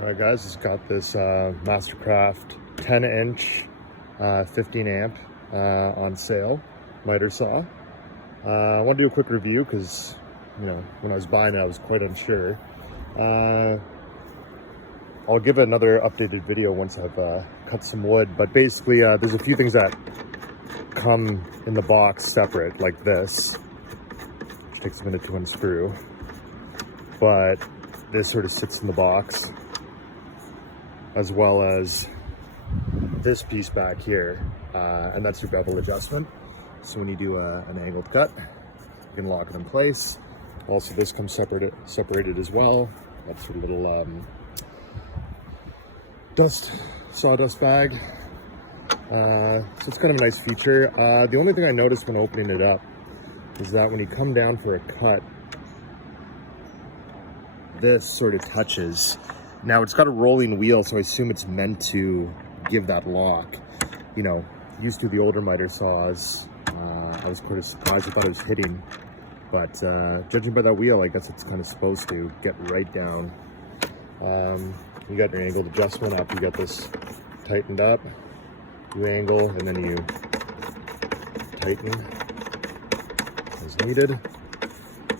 Alright guys, it's got this MasterCraft 10-inch 15 amp on sale, Mitre saw. I want to do a quick review because, you know, when I was buying it I was quite unsure. I'll give another updated video once I've cut some wood, but basically there's a few things that come in the box separate, like this, which takes a minute to unscrew, but this sort of sits in the box, as well as this piece back here, and that's your bevel adjustment. So when you do an angled cut, you can lock it in place. Also, this comes separated as well. That's a little sawdust bag. So it's kind of a nice feature. The only thing I noticed when opening it up is that when you come down for a cut, this sort of touches. Now it's got a rolling wheel, so I assume it's meant to give that lock. You know, used to the older Mitre saws, I was quite surprised. I thought it was hitting, but judging by that wheel, I guess it's kind of supposed to get right down. You got your angled adjustment after you get this tightened up. You angle and then you tighten as needed.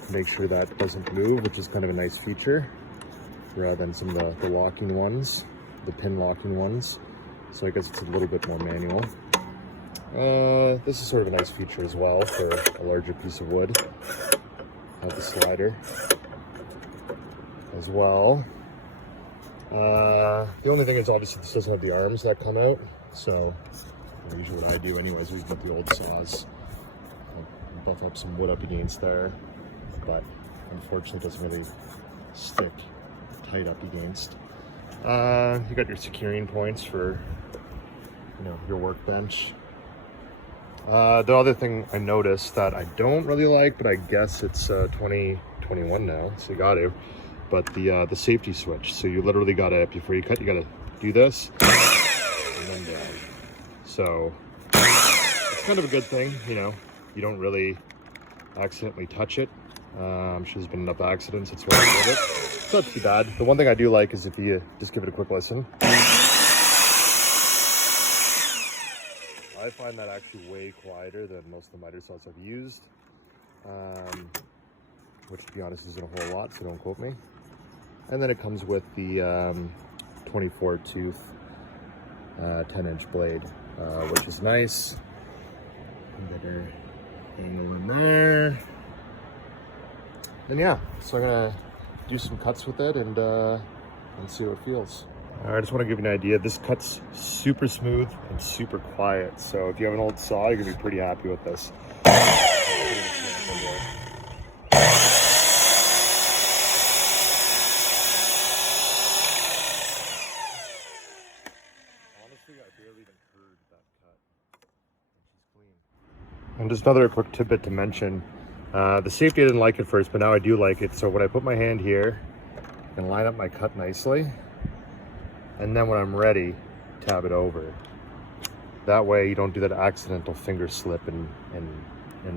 Make sure that doesn't move, which is kind of a nice feature rather than some of the locking ones, the pin locking ones. So I guess it's a little bit more manual. This is sort of a nice feature as well for a larger piece of wood. Have the slider as well. The only thing is obviously this doesn't have the arms that come out. So usually what I do anyways is get the old saws. I'll buff up some wood up against there, but unfortunately it doesn't really stick tight up against. You got your securing points for, you know, your workbench. The other thing I noticed that I don't really like, but I guess it's 2021 now, so you got to. But the safety switch. So you literally gotta, before you cut, you gotta do this and then down. So it's kind of a good thing, you know. You don't really accidentally touch it. I'm sure there's been enough accidents. That's why I did it. It's not too bad. The one thing I do like is if you just give it a quick listen. I find that actually way quieter than most of the Mitre saws I've used, which to be honest isn't a whole lot, so don't quote me. And then it comes with the 24 tooth 10-inch blade, which is nice. Better angle in there. And yeah, so I'm gonna do some cuts with it and see how it feels. All right, I just want to give you an idea. This cut's super smooth and super quiet. So if you have an old saw, you're gonna be pretty happy with this. Honestly, I barely even heard that cut, which is clean. And just another quick tidbit to mention. The safety I didn't like at first, but now I do like it. So when I put my hand here, I can line up my cut nicely. And then when I'm ready, tab it over. That way you don't do that accidental finger slip and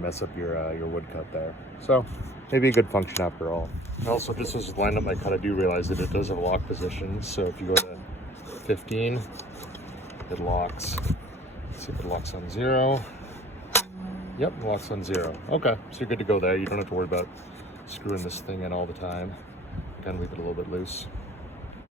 mess up your wood cut there. So maybe a good function after all. And also, just as I line up my cut, I do realize that it does have lock positions. So if you go to 15, it locks. Let's see if it locks on 0. Yep, it locks on 0. Okay, so you're good to go there. You don't have to worry about screwing this thing in all the time. You kind of leave it a little bit loose.